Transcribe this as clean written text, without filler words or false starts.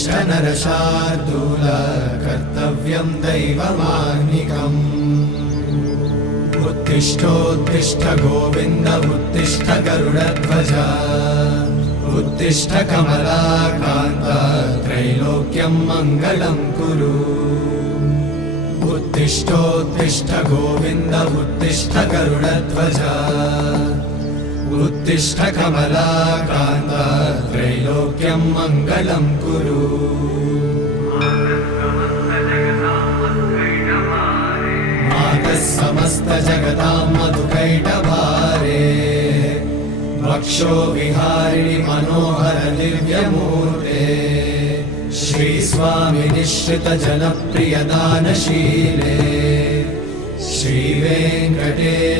उत्तिष्ठ नरशार्दूल कर्तव्यं दैवमाह्निकम् उत्तिष्ठोत्तिष्ठ गोविन्द उत्तिष्ठ गरुडध्वज उत्तिष्ठ कमलाकान्त त्रैलोक्यं मङ्गलं कुरु उत्तिष्ठोत्तिष्ठ गोविन्द उत्तिष्ठ गरुडध्वज उत्तिष्ठ कमलाकान्त त्रैलोक्यं मङ्गलं कुरु मातः समस्त जगतां मधुकैटभारे वक्षो विहारिणि मनोहर दिव्यमूर्ते श्रीस्वामि निश्रित जनप्रिय दानशीले श्रीवेङ्कटेश